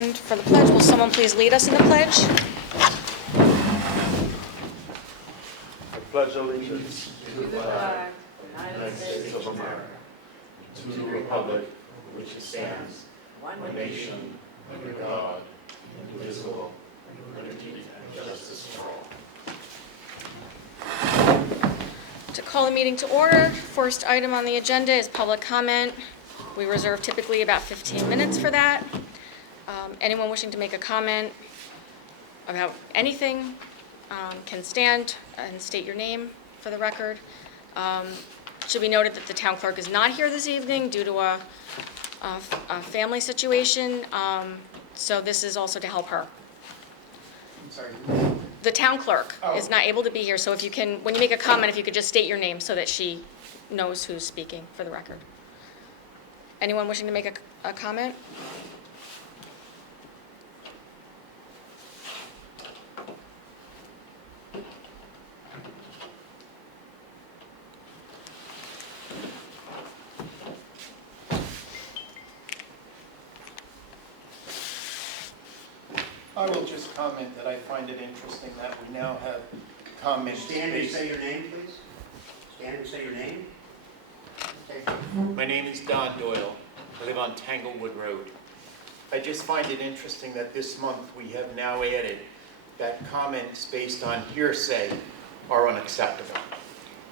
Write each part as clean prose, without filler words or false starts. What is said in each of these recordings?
For the pledge, will someone please lead us in the pledge? I pledge allegiance to the flag of the United States of America, to the republic for which it stands, one nation, under God, indivisible, with liberty and justice for all. To call the meeting to order, first item on the agenda is public comment. We reserve typically about 15 minutes for that. Anyone wishing to make a comment about anything can stand and state your name for the record. It should be noted that the town clerk is not here this evening due to a family situation, so this is also to help her. I'm sorry. The town clerk is not able to be here, so if you can, when you make a comment, if you could just state your name so that she knows who's speaking for the record. Anyone wishing to make a comment? I will just comment that I find it interesting that we now have comments. Stand and say your name, please. Stand and say your name. Okay. My name is Don Doyle. I live on Tanglewood Road. I just find it interesting that this month we have now added that comments based on hearsay are unacceptable.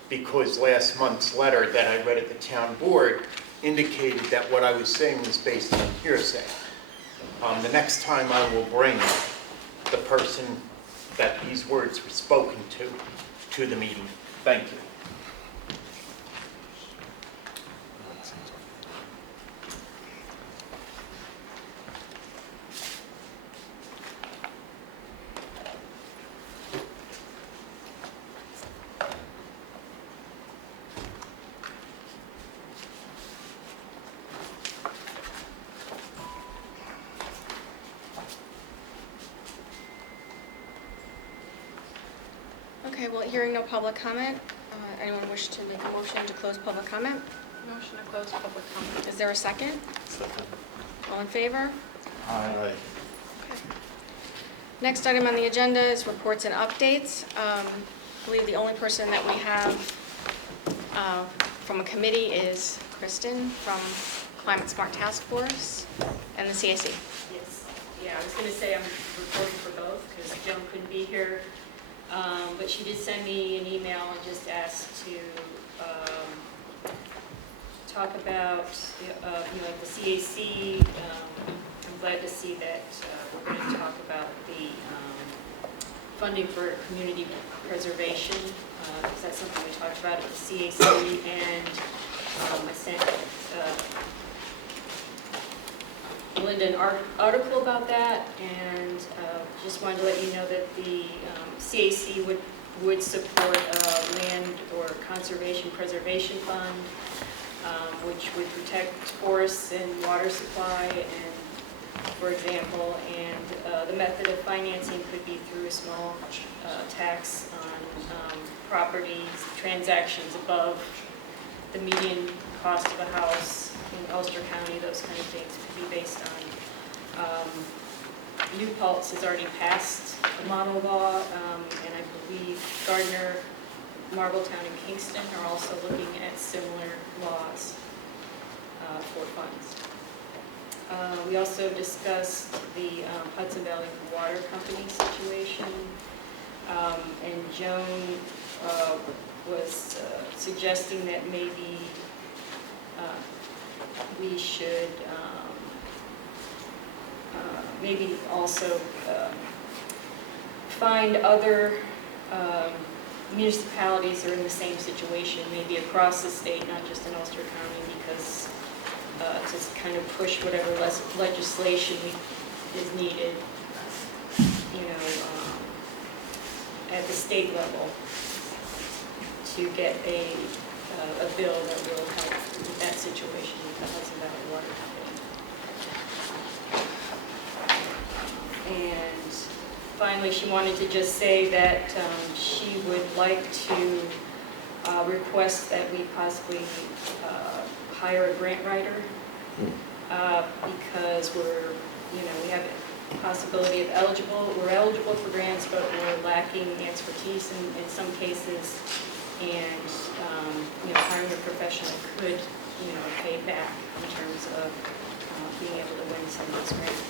Because last month's letter that I read at the town board indicated that what I was saying was based on hearsay. The next time I will bring the person that these words were spoken to the meeting. Thank you. Okay, well, hearing no public comment, anyone wish to make a motion to close public comment? Motion to close public comment. Is there a second? Second. All in favor? Aye. Okay. Next item on the agenda is reports and updates. I believe the only person that we have from a committee is Kristen from Climate Smart Task Force and the CAC. Yes. Yeah, I was going to say I'm reporting for both because Joan couldn't be here. But she did send me an email and just asked to talk about the CAC. I'm glad to see that we're going to talk about the funding for community preservation, because that's something we talked about at the CAC, and I sent Linda an article about that, and just wanted to let you know that the CAC would support a land or conservation preservation fund, which would protect forests and water supply, and for example, and the method of financing could be through a small tax on properties, transactions above the median cost of a house in Ulster County. Those kind of things could be based on. New Paltz has already passed a model law, and I believe Gardner, Marbletown, and Kingston are also looking at similar laws for funds. We also discussed the Hudson Valley Water Company situation, and Joan was suggesting that maybe we should maybe also find other municipalities that are in the same situation, maybe across the state, not just in Ulster County, because to kind of push whatever legislation is needed, at the state level to get a bill that will help with that situation with the Hudson Valley Water Company. And finally, she wanted to just say that she would like to request that we possibly hire a grant writer because we're we have a possibility of we're eligible for grants, but we're lacking expertise in some cases, and, hiring a professional could, pay back in terms of being able to win some of those grants.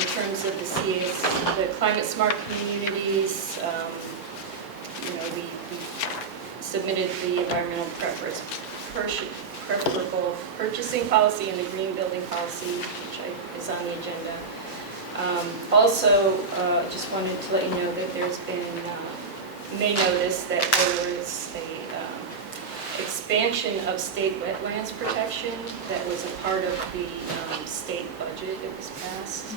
In terms of the CAs, the climate smart communities, we submitted the environmental preferable purchasing policy and the green building policy, which is on the agenda. Also, just wanted to let you know that there's been, you may notice that there is a expansion of state wetlands protection that was a part of the state budget that was passed.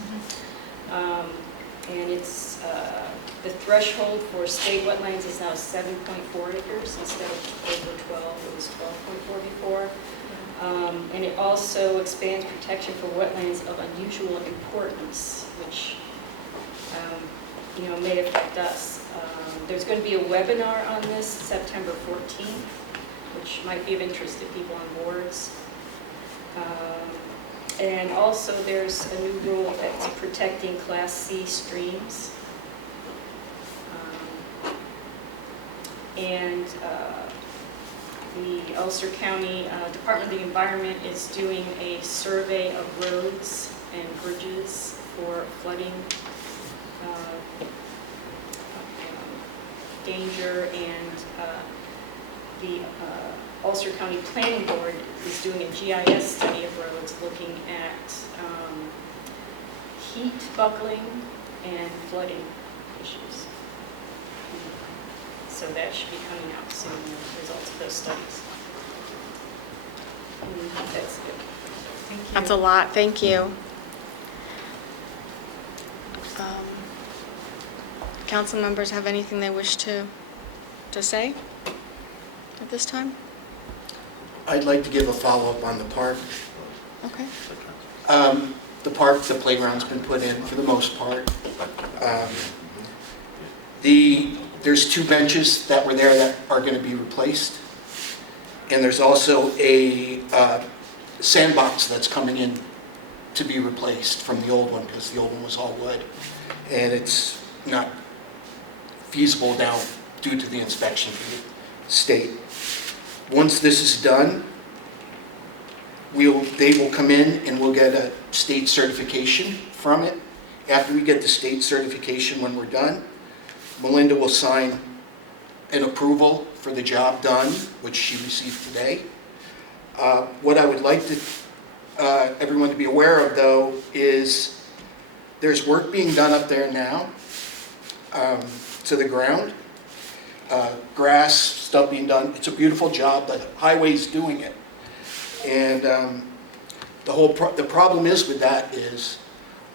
And it's, the threshold for state wetlands is now 7.4 acres instead of over 12, it was 12.4 before. And it also expands protection for wetlands of unusual importance, which, may affect us. There's going to be a webinar on this September 14th, which might be of interest to people on boards. And also there's a new rule that's protecting Class C streams. The Ulster County Department of the Environment is doing a survey of roads and bridges for flooding danger, and the Ulster County Planning Board is doing a GIS study of roads looking at heat buckling and flooding issues. So that should be coming out soon, the results of those studies. And that's good. Thank you. That's a lot, thank you. Council members have anything they wish to say at this time? I'd like to give a follow-up on the park. Okay. The park, the playground's been put in for the most part. There's 2 benches that were there that are going to be replaced. And there's also a sandbox that's coming in to be replaced from the old one, because the old one was all wood. And it's not feasible now due to the inspection from the state. Once this is done, they will come in and we'll get a state certification from it. After we get the state certification, when we're done, Melinda will sign an approval for the job done, which she received today. What I would like everyone to be aware of, though, is there's work being done up there now to the ground. Grass, stuff being done. It's a beautiful job. The highway's doing it. And the problem is with that is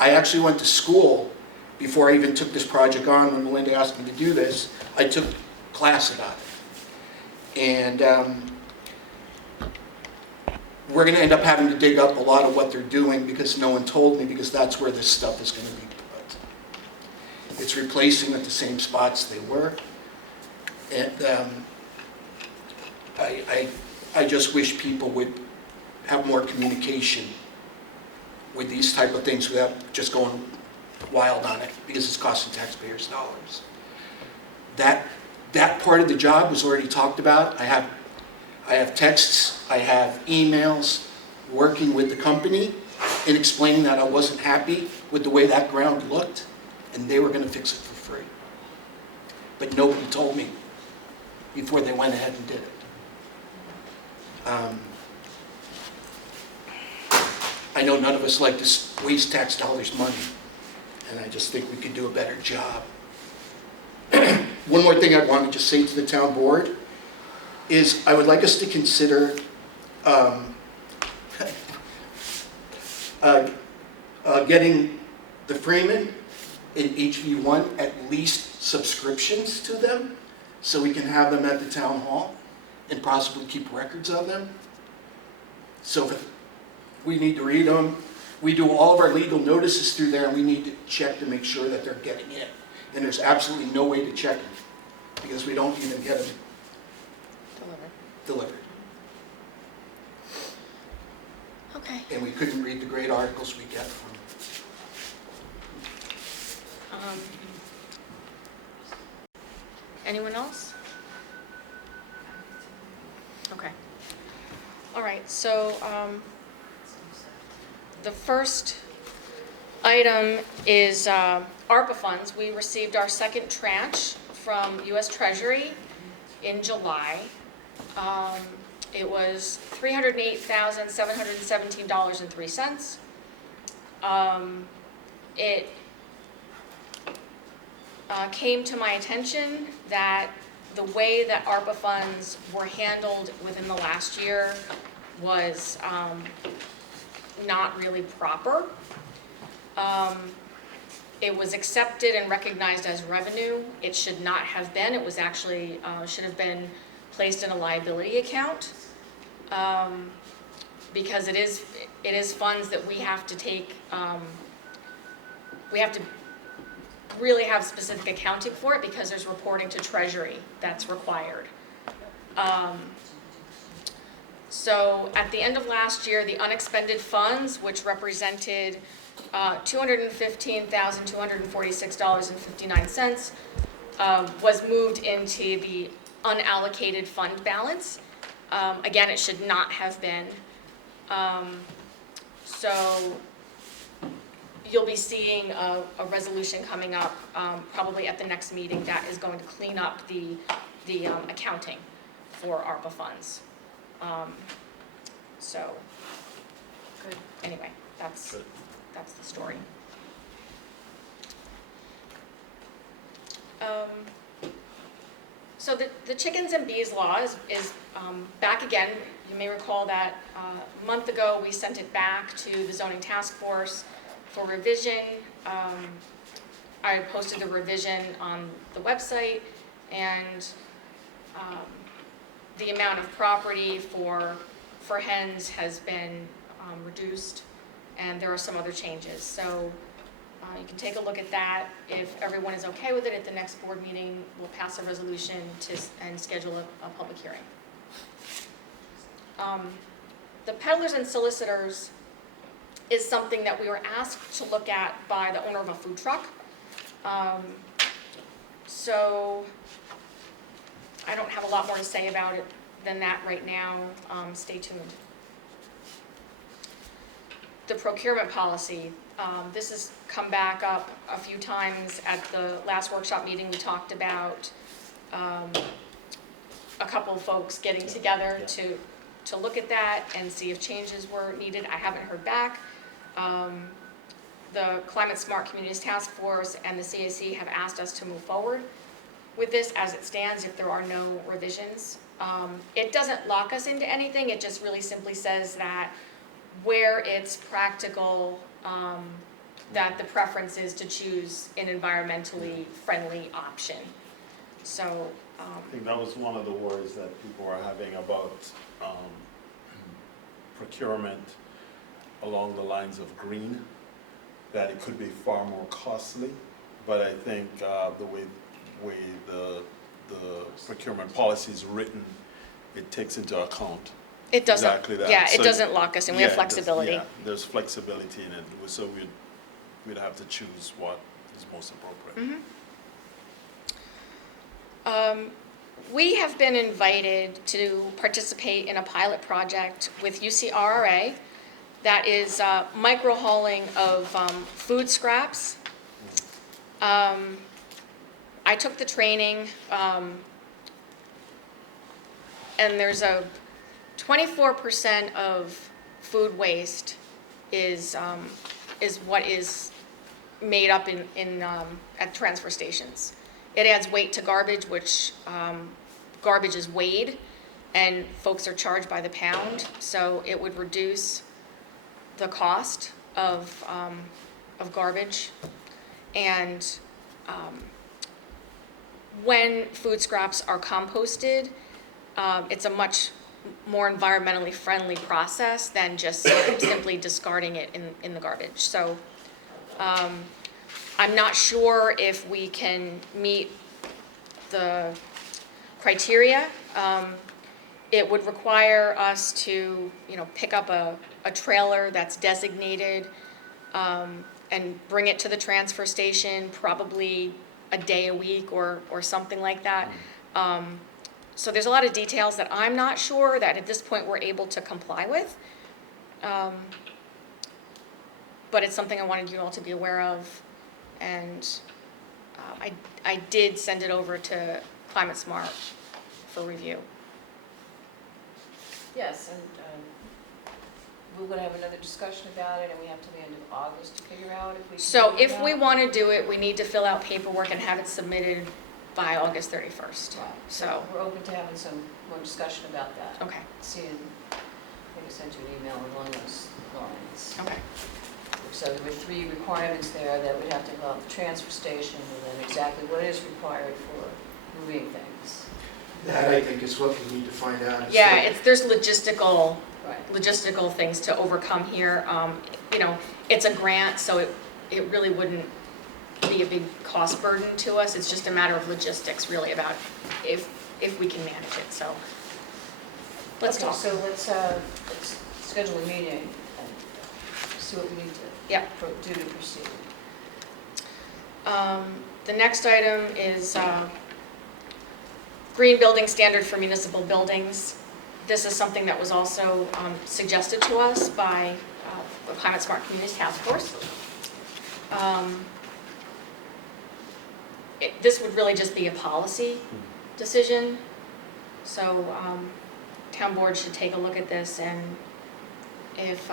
I actually went to school before I even took this project on. When Melinda asked me to do this, I took a class about it. And we're going to end up having to dig up a lot of what they're doing because no one told me, because that's where this stuff is going to be put. It's replacing at the same spots they were. And I just wish people would have more communication with these type of things without just going wild on it, because it's costing taxpayers dollars. That part of the job was already talked about. I have texts, I have emails working with the company and explaining that I wasn't happy with the way that ground looked, and they were going to fix it for free. But nobody told me before they went ahead and did it. I know none of us like to waste tax dollars money, and I just think we could do a better job. One more thing I want to just say to the town board is I would like us to consider getting the Freeman and HV1 at least subscriptions to them, so we can have them at the town hall and possibly keep records of them. So if we need to read them. We do all of our legal notices through there, and we need to check to make sure that they're getting in. And there's absolutely no way to check them, because we don't even get them delivered. Okay. and we couldn't read the great articles we get from Anyone else? Okay. All right, so the first item is ARPA funds. We received our second tranche from US Treasury in July. It was $308,717.03. It came to my attention that the way that ARPA funds were handled within the last year was not really proper. It was accepted and recognized as revenue. It should not have been. It was actually, should have been placed in a liability account, because it is funds that we have to take, we have to really have specific accounting for it because there's reporting to Treasury that's required. So at the end of last year, the unexpended funds, which represented $215,246.59, was moved into the unallocated fund balance. Again, it should not have been. So you'll be seeing a resolution coming up probably at the next meeting that is going to clean up the accounting for ARPA funds. So, Good. anyway, that's the story. So the chickens and bees law is back again. You may recall that a month ago we sent it back to the zoning task force for revision. I posted the revision on the website, and the amount of property for hens has been reduced, and there are some other changes. So you can take a look at that. If everyone is okay with it, at the next board meeting, we'll pass a resolution and schedule a public hearing. The peddlers and solicitors is something that we were asked to look at by the owner of a food truck. So I don't have a lot more to say about it than that right now. Stay tuned. The procurement policy. This has come back up a few times. At the last workshop meeting, we talked about a couple of folks getting together to look at that and see if changes were needed. I haven't heard back. The Climate Smart Communities Task Force and the CAC have asked us to move forward with this as it stands if there are no revisions. It doesn't lock us into anything. It just really simply says that where it's practical, that the preference is to choose an environmentally friendly option. So, I think that was one of the worries that people were having about procurement along the lines of green, that it could be far more costly. But I think the way the procurement policy is written, it takes into account it doesn't, exactly that. yeah, it So doesn't lock us in. We have flexibility. There's flexibility in it, so we'd have to choose what is most appropriate. Mm-hmm. We have been invited to participate in a pilot project with UCRRA that is micro-hauling of food scraps. I took the training, and there's a 24% of food waste is what is made up at transfer stations. It adds weight to garbage, which garbage is weighed, and folks are charged by the pound. So it would reduce the cost of garbage. And when food scraps are composted, it's a much more environmentally friendly process than just simply discarding it in the garbage. So I'm not sure if we can meet the criteria. It would require us to, pick up a trailer that's designated, and bring it to the transfer station, probably a day a week or something like that. So there's a lot of details that I'm not sure that at this point we're able to comply with. But it's something I wanted you all to be aware of. And I did send it over to Climate Smart for review. Yes, and we're gonna have another discussion about it, and we have till the end of August to figure out if we can. So do if that. we want to do it, we need to fill out paperwork and have it submitted by August 31st. Right. So, We're open to having some more discussion about that. okay, Seeing, I think I sent you an email along those lines. okay. So there were 3 requirements there that we'd have to go out the transfer station, and then exactly what is required for moving things. That, I think, is what we need to find out. Is Yeah, that- there's logistical Right. things to overcome here. It's a grant, so it really wouldn't be a big cost burden to us. It's just a matter of logistics, really, about if we can manage it, so let's Okay, talk. so let's schedule a meeting and see what we need to Yep. do to proceed. The next item is green building standard for municipal buildings. This is something that was also suggested to us by the Climate Smart Communities Task Force. This would really just be a policy decision. So town board should take a look at this, and if,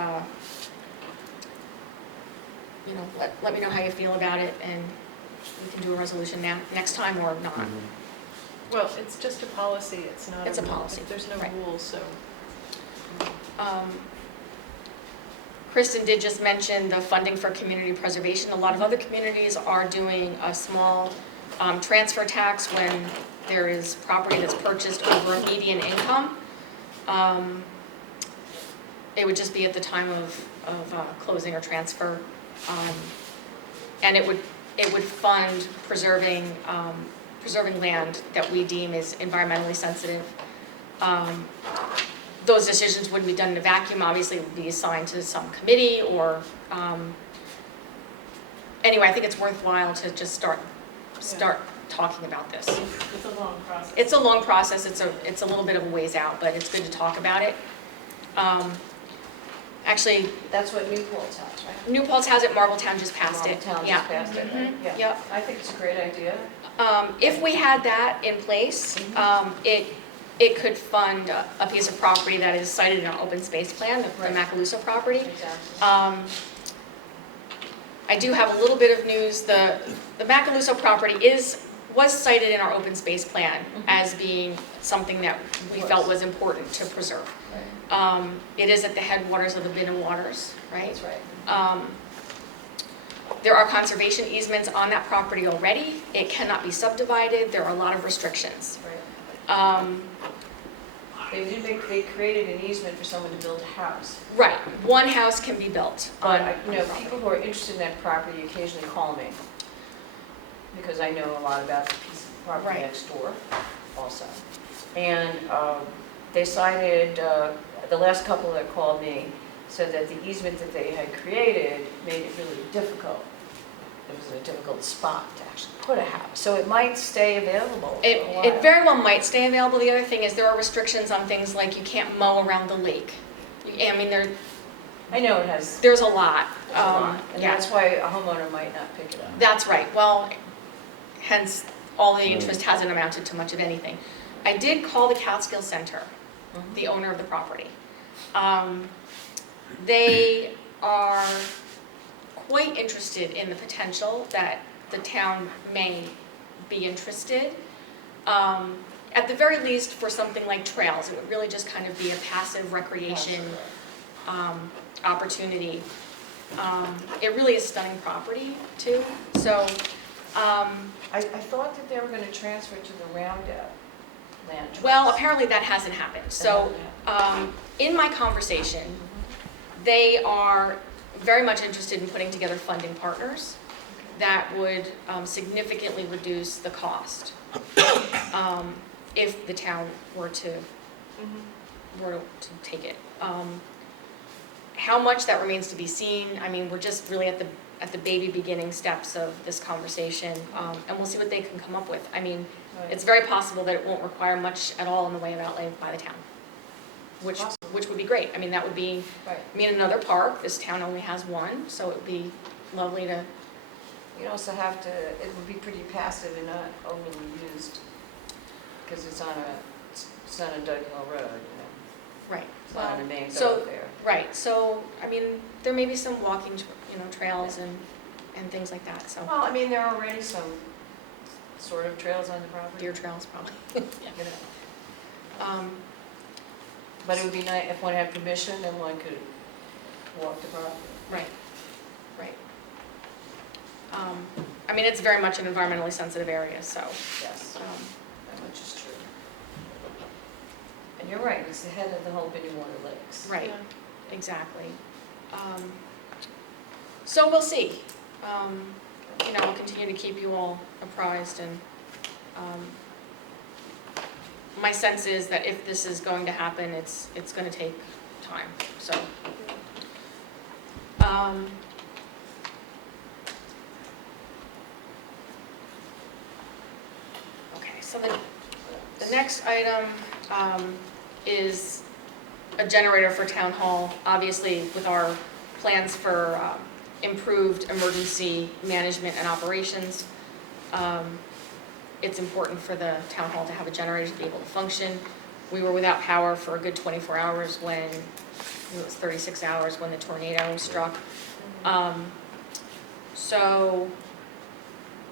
let me know how you feel about it, and we can do a resolution next time or not. Well, it's just a policy, it's not. It's a policy, There's no right. rules, so. Kristen did just mention the funding for community preservation. A lot of other communities are doing a small transfer tax when there is property that's purchased over a median income. It would just be at the time of closing or transfer. And it would fund preserving land that we deem is environmentally sensitive. Those decisions wouldn't be done in a vacuum. Obviously, it would be assigned to some committee or, anyway, I think it's worthwhile to just start talking about this. It's a long process. It's a long process. It's a little bit of a ways out, but it's good to talk about it. Actually, That's what New Paltz has, right? New Paltz has it, Marbletown just passed it. Marbletown Yeah. just passed it, right? Mhm. Yeah. Yep. I think it's a great idea. If we had that in place, it could fund a piece of property that is cited in our open space plan, the Right. Macaluso property. Exactly. I do have a little bit of news. The Macaluso property was cited in our open space plan as being something that we felt was important to preserve. Right. It is at the headwaters of the Binnenwaters, waters, right? That's right. There are conservation easements on that property already. It cannot be subdivided. There are a lot of restrictions. Right. They created an easement for someone to build a house. Right, one house can be built on But, the property. people who are interested in that property occasionally call me, because I know a lot about the piece of property Right. next door also. And they cited, the last couple that called me said that the easement that they had created made it really difficult. It was in a difficult spot to actually put a house, so it might stay available for a while. It very well might stay available. The other thing is there are restrictions on things like you can't mow around the lake. I mean, I know it has, there's a lot. there's a lot, and Yeah, that's why a homeowner might not pick it up. that's right. Well, hence, all the interest hasn't amounted to much of anything. I did call the Catskill Center, the owner of the property. They are quite interested in the potential that the town may be interested. At the very least, for something like trails, it would really just kind of be a passive recreation opportunity. It really is stunning property too, so, I thought that they were gonna transfer to the Roundup land trust. well, apparently that hasn't happened. So, in my conversation, they are very much interested in putting together funding partners that would significantly reduce the cost if the town were to were to take it. How much, that remains to be seen. I mean, we're just really at the baby beginning steps of this conversation, and we'll see what they can come up with. I mean, it's very possible that it won't require much at all in the way of outlay by the town, which would be great. I mean, that would be, Right. I mean, another park, this town only has one, so it would be lovely to, You'd also have to, it would be pretty passive and not overly used, because it's on a Dug Hill Road, right. It's not on a main So- thoroughfare. Right, so, I mean, there may be some walking, trails and things like that, so, Well, I mean, there are already some sort of trails on the property. deer trails probably. Yeah. You know. Um, But it would be nice, if one had permission, then one could walk the property. Right, right. I mean, it's very much an environmentally sensitive area, so, Yes, um, that much is true. And you're right, it's the head of the whole Binneywater Lakes. right, exactly. So we'll see. I'll continue to keep you all apprised, and my sense is that if this is going to happen, it's going to take time, so. Okay, so the next item is a generator for town hall. Obviously, with our plans for improved emergency management and operations, it's important for the town hall to have a generator to be able to function. We were without power for a good 24 hours when, it was 36 hours when the tornado struck. So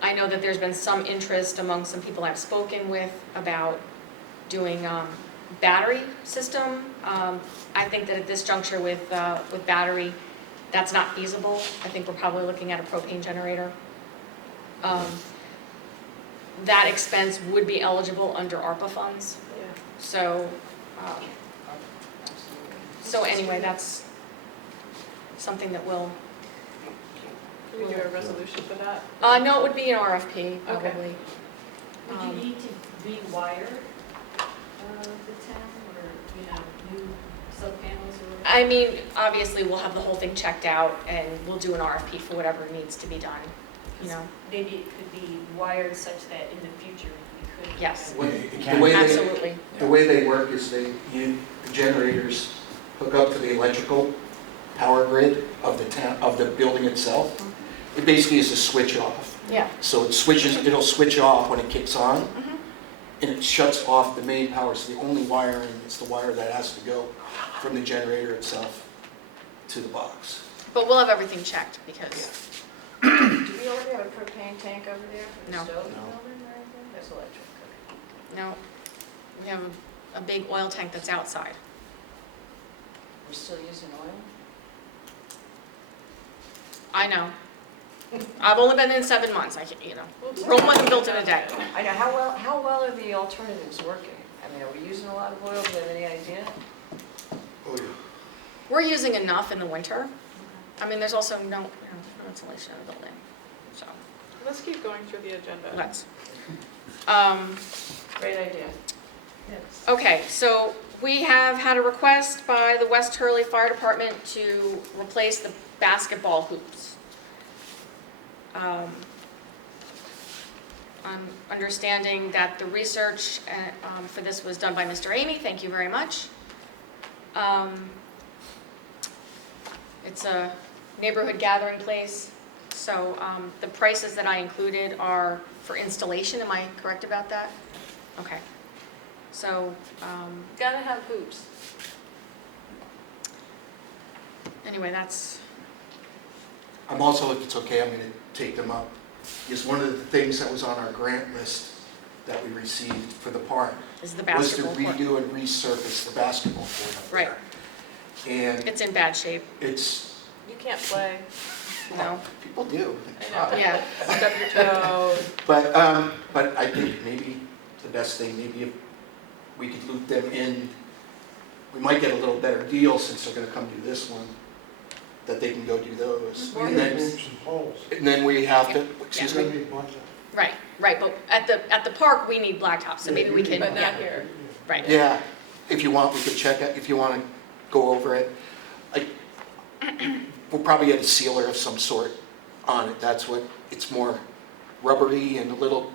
I know that there's been some interest among some people I've spoken with about doing battery system. I think that at this juncture with battery, that's not feasible. I think we're probably looking at a propane generator. That expense would be eligible under ARPA funds. Yeah. So, Absolutely. anyway, that's something that will, Can we do a resolution for that? no, it would be an RFP, probably. Okay. Would you need to rewire the town, or, new sub-panels or whatever? I mean, obviously, we'll have the whole thing checked out, and we'll do an RFP for whatever needs to be done, Maybe it could be wired such that in the future we could. Yes, The absolutely. way they work is the generators hook up to the electrical power grid of the town, of the building itself. It basically is a switch off. Yeah. So it'll switch off when it kicks on, Mhm. and it shuts off the main power. So the only wiring is the wire that has to go from the generator itself to the box. But we'll have everything checked, because, Do we already have a propane tank over there for the No. stove in the No. building or anything? That's electric, okay. no, we have a big oil tank that's outside. We're still using oil? I know. I've only been in 7 months, Rome wasn't built in a day. I know, how well are the alternatives working? I mean, are we using a lot of oil? Do you have any idea? Oh, yeah. We're using enough in the winter. I mean, there's also no insulation in the building, so Let's keep going through the agenda. let's. Great idea. Yes. Okay, so we have had a request by the West Hurley Fire Department to replace the basketball hoops. I'm understanding that the research for this was done by Mr. Amy, thank you very much. It's a neighborhood gathering place, so the prices that I included are for installation, am I correct about that? Okay, so, Gotta have hoops. anyway, that's, I'm also, if it's okay, I'm going to take them up. Because one of the things that was on our grant list that we received for the park is the was to basketball court. redo and resurface the basketball court up Right. there. And It's in bad shape, it's, You can't play. no, people do. I know. yeah, Stub your toe. But I think maybe the best thing, maybe if we could loop them in, we might get a little better deal since they're gonna come do this one, that they can go do those. And then we have to, excuse me? right, but at the park, we need blacktop, so maybe we can, But yeah, not here. right. Yeah, if you want, we could check it, if you want to go over it. We'll probably get a sealer of some sort on it. That's what, it's more rubbery and a little,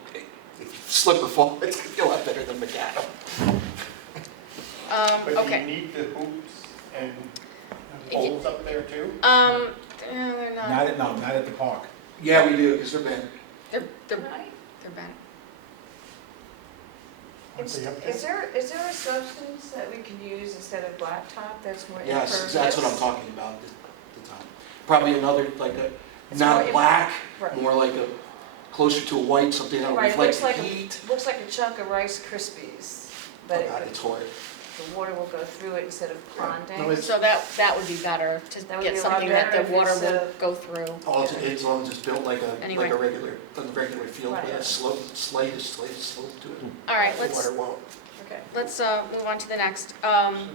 if you slip or fall, it's going to be a lot better than macadam. But do you Okay. need the hoops and poles up there too? They're not, Not at the park. Yeah, we do, because they're bent. they're Right. bent. Aren't they up there? Is there a substance that we can use instead of blacktop that's more Yes, impervious? that's what I'm talking about at the time. Probably another, like a, It's not more black, Right. more like a, closer to a white, something that'll Right, reflect looks the like heat. Looks like a chunk of Rice Krispies, but Oh God, it's horrid. the water will go through it instead of ponding. No, it's- So that would be better, to That would get be a lot something that better the if water it's, will go through. Oh, it's long as it's built like Anyway. a regular field Right, with yeah. a slightest slope to it. All right, The water won't. Okay. let's move on to the next. Loan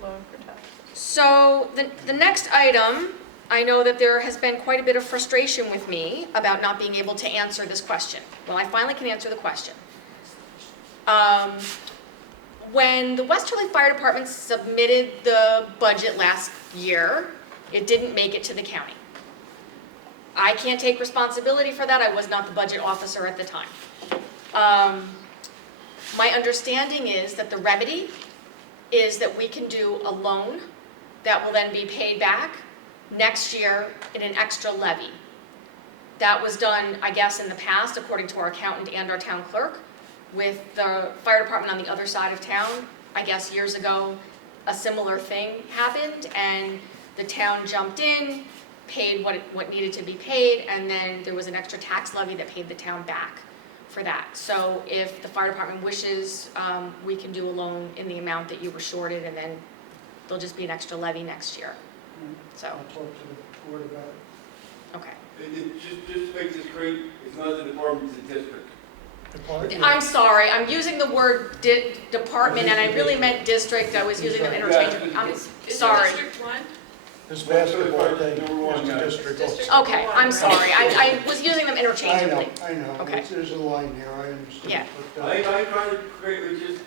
for taxes. So the next item, I know that there has been quite a bit of frustration with me about not being able to answer this question. Well, I finally can answer the question. When the West Hurley Fire Department submitted the budget last year, it didn't make it to the county. I can't take responsibility for that. I was not the budget officer at the time. My understanding is that the remedy is that we can do a loan that will then be paid back next year in an extra levy. That was done, I guess, in the past, according to our accountant and our town clerk, with the fire department on the other side of town. I guess years ago, a similar thing happened, and the town jumped in, paid what needed to be paid, and then there was an extra tax levy that paid the town back for that. So if the fire department wishes, we can do a loan in the amount that you were shorted, and then there'll just be an extra levy next year. So, I'll talk to the board about it. okay. Just to make this straight, it's not the department, it's the district. Department- I'm sorry, I'm using the word department, and I really meant district. I was using them interchangeably. I'm sorry. District 1? This basketball thing Number one, is the guys. district. District Okay, one, I'm right? sorry. I was using them I know, interchangeably. I know. Okay. There's a line there, I understand. Yeah. But, I trying to create, it just,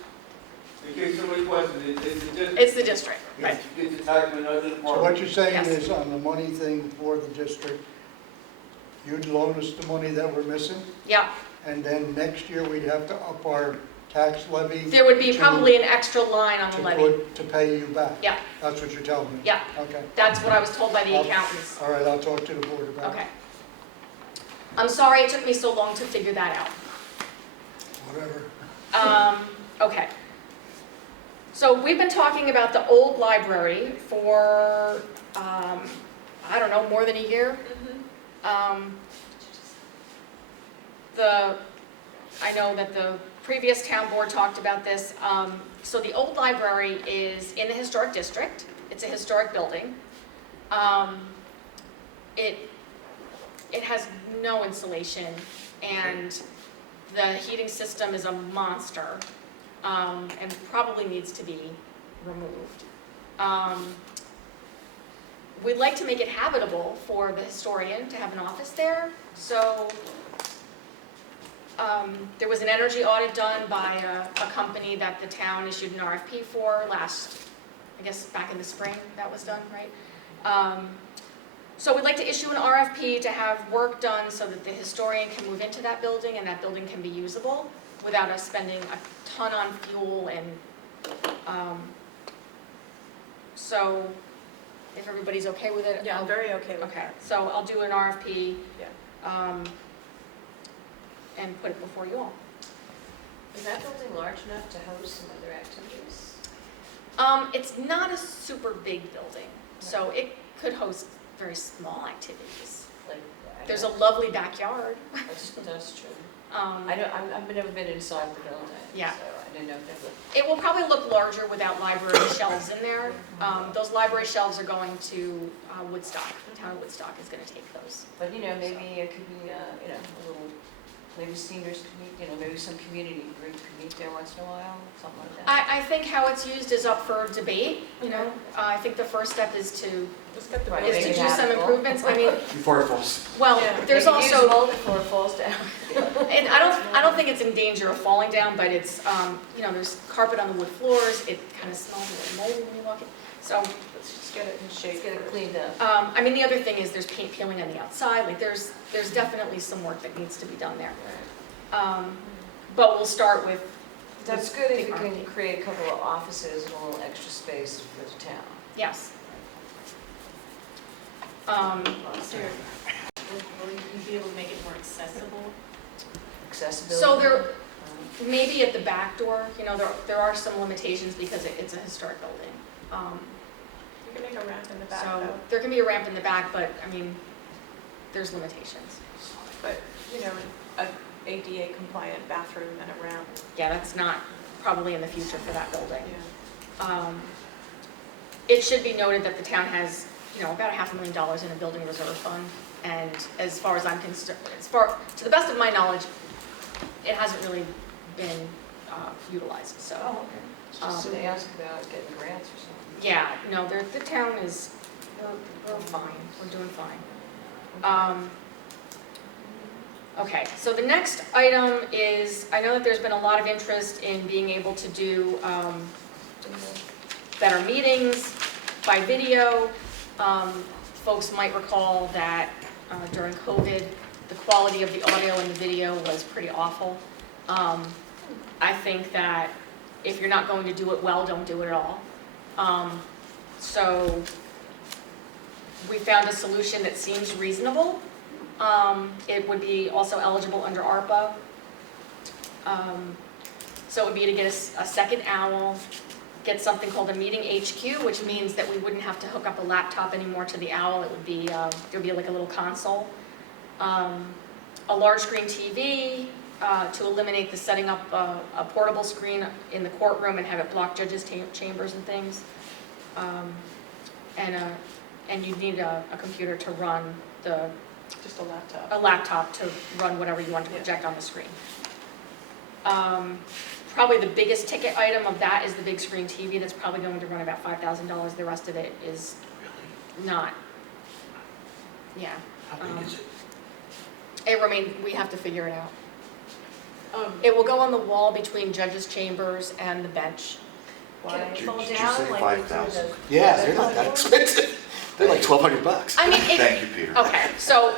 in case somebody questions it, it's the district. It's the district, right? It's the taxman, not the So department. what you're saying Yes. is on the money thing for the district, you'd loan us the money that we're missing, Yeah, and then next year we'd have to up our tax levy there would be probably an extra line on the levy. to pay you back. Yeah. That's what you're telling me? Yeah. Okay. That's what I was told by the accountants. All right, I'll talk to the board about it. Okay. I'm sorry it took me so long to figure that out. Whatever. Okay. So we've been talking about the old library for, I don't know, more than a year. I know that the previous town board talked about this. So the old library is in the historic district. It's a historic building. It has no insulation, and the heating system is a monster, and probably needs to be removed. We'd like to make it habitable for the historian to have an office there, so there was an energy audit done by a company that the town issued an RFP for last, I guess back in the spring that was done, right? So we'd like to issue an RFP to have work done so that the historian can move into that building and that building can be usable without us spending a ton on fuel and, so if everybody's okay with it. Yeah, I'm very okay with Okay, that. so I'll do an RFP. Yeah. And put it before you all. Is that building large enough to host some other activities? It's not a super big building, so it could host very small activities. Like, There's a lovely backyard. That's true. Um, I've never been inside the building, Yeah. so I didn't know if that would. It will probably look larger without library shelves in there. Those library shelves are going to Woodstock. The town of Woodstock is going to take those. But, maybe it could be, a little maybe seniors can meet, maybe some community group can meet there once in a while, something like that. I think how it's used is up for debate, I think the first step is to Just get the Right, is building. to make it do some habitable. improvements. I mean, Before it falls. well, Yeah. there's Make it also, usable before it falls down. and I don't think it's in danger of falling down, but it's, there's carpet on the wood floors, it kind of smells a little mold when you walk in. So, Let's just get it in shape. Let's get it first. cleaned up. I mean, the other thing is there's paint peeling on the outside, like there's definitely some work that needs to be done there. But we'll start with, That's good if you the can arcade. create a couple of offices and a little extra space for the town. yes. Will you be able to make it more accessible? Accessibility. So there, maybe at the back door, there are some limitations because it's a historic building. You can make a ramp in the back So though. there can be a ramp in the back, but I mean, there's limitations. But, an ADA compliant bathroom and a ramp. Yeah, that's not probably in the future for that building. Yeah. It should be noted that the town has, about $500,000 in a building reserve fund. And as far as I'm concerned, to the best of my knowledge, it hasn't really been utilized, so. Oh, okay. Just to ask about getting grants or something. Yeah, no, the town is, we're fine, we're doing fine. Okay, so the next item is, I know that there's been a lot of interest in being able to do better meetings by video. Folks might recall that during COVID, the quality of the audio and the video was pretty awful. I think that if you're not going to do it well, don't do it at all. So we found a solution that seems reasonable. It would be also eligible under ARPA. So it would be to get a second owl, get something called a meeting HQ, which means that we wouldn't have to hook up a laptop anymore to the owl. It would be, there would be like a little console. A large screen TV to eliminate the setting up a portable screen in the courtroom and have it block judges' chambers and things. And you'd need a computer to run Just a laptop. a laptop to run whatever you want to project on the screen. Probably the biggest ticket item of that is the big screen TV that's probably going to run about $5,000. The rest of it is not. Yeah. How big is it? We have to figure it out. It will go on the wall between judges' chambers and the bench. Can it Did fall you down say like 5,000? Yeah, they're not that expensive. They're like $1,200. I mean, Thank you, Peter. okay, so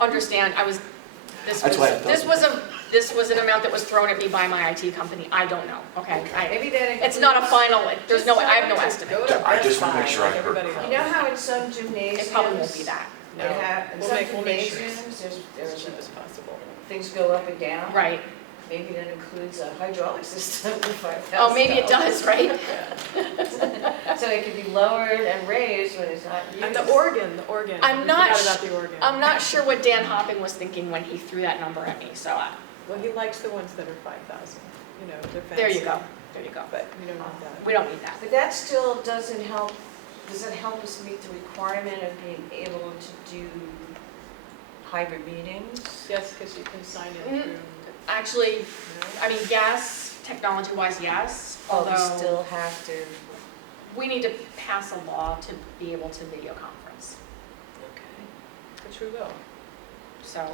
understand, That's why I thought- this was an amount that was thrown at me by my IT company. I don't know, okay? Maybe that It's not a final, I have no Go estimate. to I just Best wanna make Buy sure I like heard everybody correctly. You else. know how in some gymnasiums. It probably won't be that. They have, in We'll some make sure. gymnasiums, As there's cheap as possible. things go up and down. Right. Maybe that includes a hydraulic system for $5,000. Oh, maybe it does, right? So it can be lowered and raised when it's not used. And the organ. I'm We not forgot sh- about the organ. I'm not sure what Dan Hopping was thinking when he threw that number at me, so Well, he likes the ones that are 5,000, they're fancy. there you go, there you go. But we don't need that. We don't need that. But that still doesn't help, does it help us meet the requirement of being able to do hybrid meetings? Yes, because you can sign in Mm. through. Actually, I mean, yes, technology-wise, yes, Or we although still have to, we need to pass a law to be able to video conference, Which we will. so,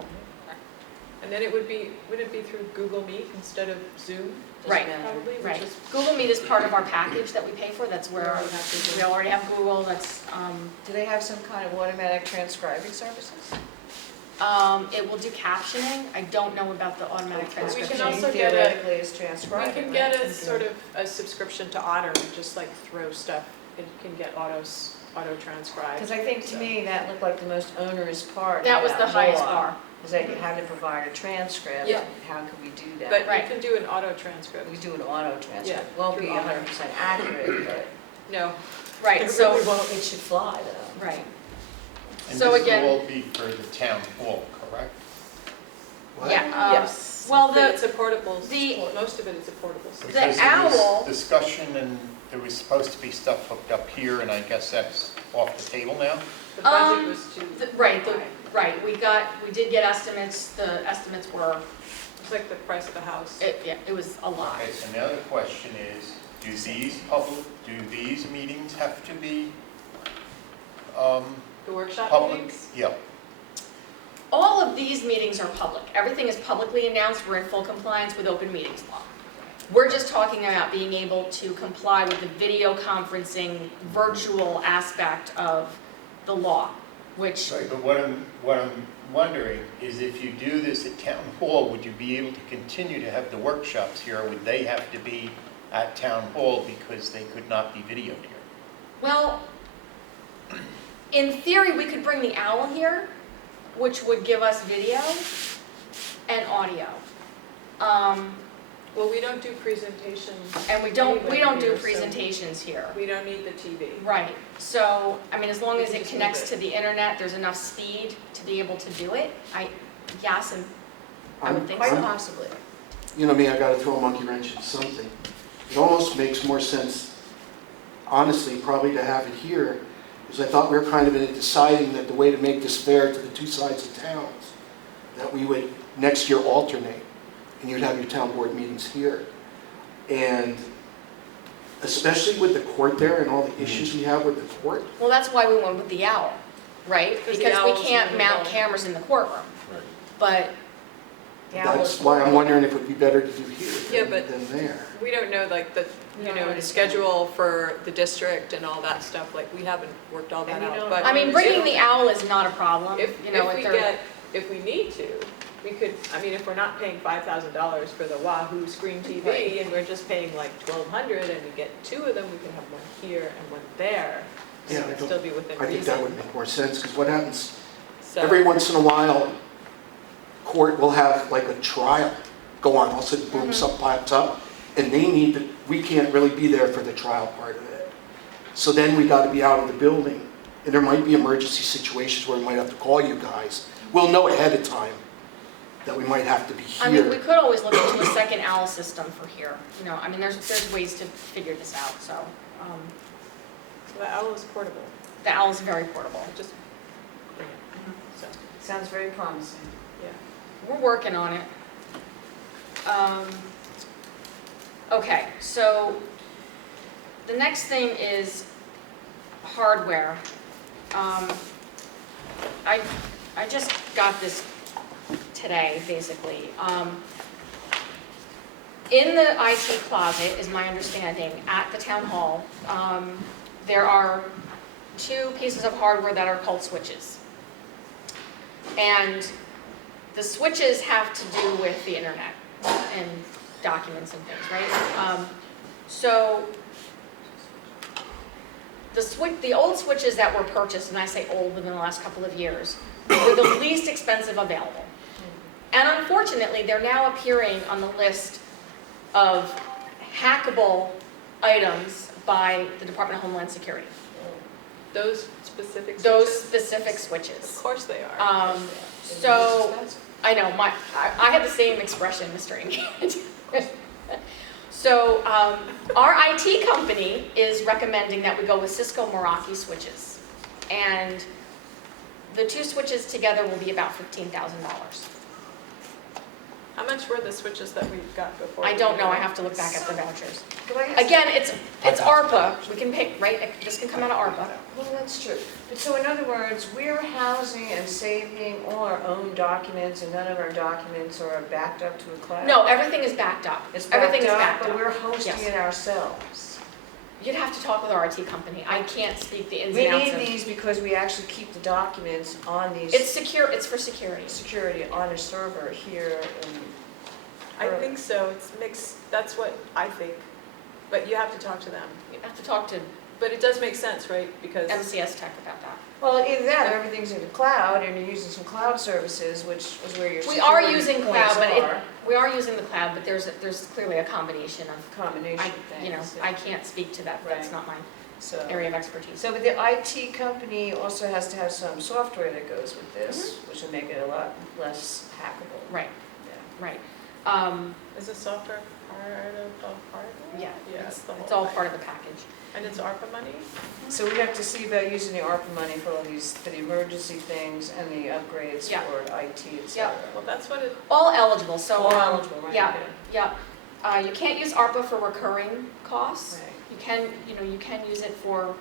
And then would it be through Google Meet instead of Zoom? Right. Probably, which right. is. Google Meet is part of our package that we pay for, that's where We already have Google. we already have Google, that's, do they have some kind of automatic transcribing services? it will do captioning. I don't know about the automatic We transcription. can also get a- Theoretically, it's transcribing. We can get a sort of a subscription to Otter, and just like throw stuff, it can get auto transcribed. Because I think to me, that looked like the most onerous part. That was of the highest law, bar. is that you had to provide a transcript. Yeah. How could we do that? But Right. you can do an auto transcript. We do an auto transcript. Yeah, Won't be through Otter. 100% accurate, but No. Right, It so, really won't. it should fly though. right. And So this again- will all be for the town hall, correct? Yeah, Yes. well, But it's a portable, the- most of it is a portable system. Because there was owl- discussion and there was supposed to be stuff hooked up here, and I guess that's off the table now? The budget Um, was too. Right, Right, we did get estimates, the estimates were, It's like the price of a house. yeah, it was a lot. Okay, so now the question is, do these meetings have to be, The workshop public? meetings? Yeah, All of these meetings are public. Everything is publicly announced. We're in full compliance with open meetings law. We're just talking about being able to comply with the video conferencing virtual aspect of the law, which, right, but what I'm wondering is if you do this at town hall, would you be able to continue to have the workshops here, or would they have to be at town hall because they could not be videoed here? well, in theory, we could bring the owl here, which would give us video and audio. Well, we don't do presentations. And we don't anyway do here, so presentations here. We don't need the TV. Right, so, I mean, as long We as can it just connects move to the internet, there's enough speed to be able to do it, yes, and I would think Quite so. possibly. You know me, I gotta throw a monkey wrench into something. It almost makes more sense, honestly, probably to have it here, because I thought we were kind of in it deciding that the way to make this fair to the two sides of towns, that we would next year alternate, and you'd have your town board meetings here. And especially with the court there and all the issues we have with the court, Well, that's why we went with the owl, right? Because the Because we owl's can't mount movable. cameras in the courtroom. But, that's why I'm wondering if it would be better to do Yeah, here but- than there. We don't know like the, We you don't know know, what the it's schedule for the district and all that stuff, like we haven't worked all that And you out. don't- But I mean, bringing the owl is not a problem, If you know, we they're- if we need to, we could, I mean, if we're not paying $5,000 for the Wahoo Screen TV Right. and we're just paying like $1,200 and we get two of them, we can have one here and one there. So Yeah, it would still be within I think that reason. would make more sense, because what happens, So- every once in a while, court will have like a trial go on, all of a sudden, boom, something pops up, and we can't really be there for the trial part of it. So then we gotta be out of the building, and there might be emergency situations where we might have to call you guys. We'll know ahead of time that we might have to be I mean, we here. could always look into a second owl system for here, you know, I mean, there's ways to figure this out, so. So the owl is portable, The owl's very portable. just bring it. So, Sounds very promising. yeah. We're working on it. Okay, so the next thing is hardware. I just got this today, basically. In the IT closet, is my understanding, at the town hall, there are two pieces of hardware that are called switches. And the switches have to do with the internet and documents and things, right? So the old switches that were purchased, and I say old within the last couple of years, were the least expensive available. And unfortunately, they're now appearing on the list of hackable items by the Department of Homeland Security. Those specific switches? Those specific Of switches. course they are. So, I know, I had the same expression, Mr. Ingham. So, our IT company is recommending that we go with Cisco Meraki switches. And the two switches together will be about $15,000. How much were the switches that we got before? I don't know, I have to look back at the vouchers. Could I ask- Again, it's ARPA, we can pick, right? This can come out of ARPA. Well, that's true. But so in other words, we're housing and saving all our own documents, and none of our documents are backed up to a cloud? No, everything is backed up. It's Everything backed is up, backed but up. we're hosting Yes. it ourselves. You'd have to talk with our IT company. I can't speak the ins We and outs need of. these because we actually keep the documents on these It's secure, it's for security. security on a server here in I think so, it's mixed, that's what I think, but you have to talk to them. You have to talk to But it does make sense, right, because, MCS Tech about that. Well, either that or everything's in the cloud and you're using some cloud services, which is where your We are security using points cloud, but are. we are using the cloud, but there's clearly a combination of, Combination of you know, things. I can't speak to that. That's Right. not my So, area of expertise. so but the IT company also has to have some software that goes with this, which will make it a lot less hackable. Right, Yeah. right. Is the software part of it? Yeah, Yeah, it's the whole all thing. part of the package. And it's ARPA money? So we have to see about using the ARPA money for all these, for the emergency things and the upgrades Yeah. for IT, et Yeah. cetera. Well, that's what it, All eligible, so. All eligible, right? Yeah, yeah. You can't use ARPA for recurring costs. Right. You can use it for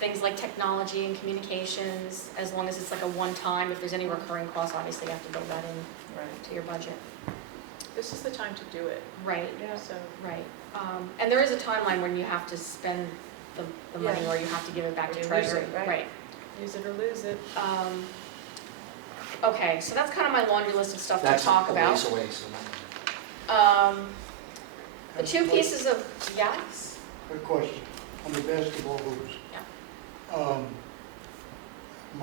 things like technology and communications, as long as it's like a one-time. If there's any recurring costs, obviously you have to build that in Right. to your budget. this is the time to do it, Right, Yeah. so. right. And there is a timeline when you have to spend the money, Yeah. or you have to give it back Or to you lose Treasury. it, right. Right. Use it or lose it. Okay, so that's kind of my laundry list of stuff to That's talk a about. ways away, so. The two pieces of, yes? Good question. On the basketball hoops. Am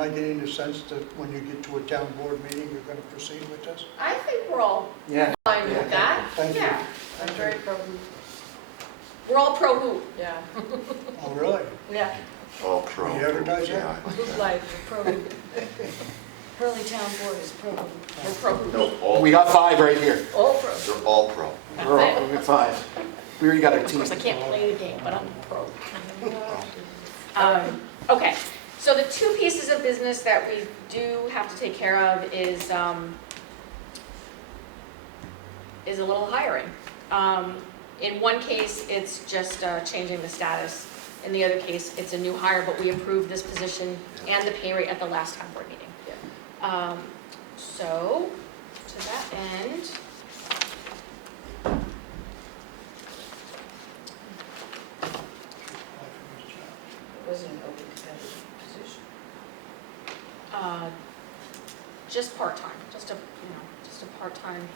I getting the sense that when you get to a town board meeting, you're gonna proceed with this? I think we're all Yeah. fine with that. Thank you. Yeah, I'm very pro hoop. we're all pro hoop. Yeah. Oh, really? Yeah. All pro. Can you advertise that? Yeah. Hoop life. Pro hoop. Hurley Town Board is pro hoop. We're pro hoop. No, all, We got 5 right here. All pro. they're all pro. We're all, we got 5. We already got our Of team. course, I can't play the game, but I'm pro. Okay, so the two pieces of business that we do have to take care of is a little hiring. In one case, it's just changing the status. In the other case, it's a new hire, but we approved this position and the pay rate at the last town board meeting. So, to that end, It wasn't an open competitive position. just part-time, just a part-time.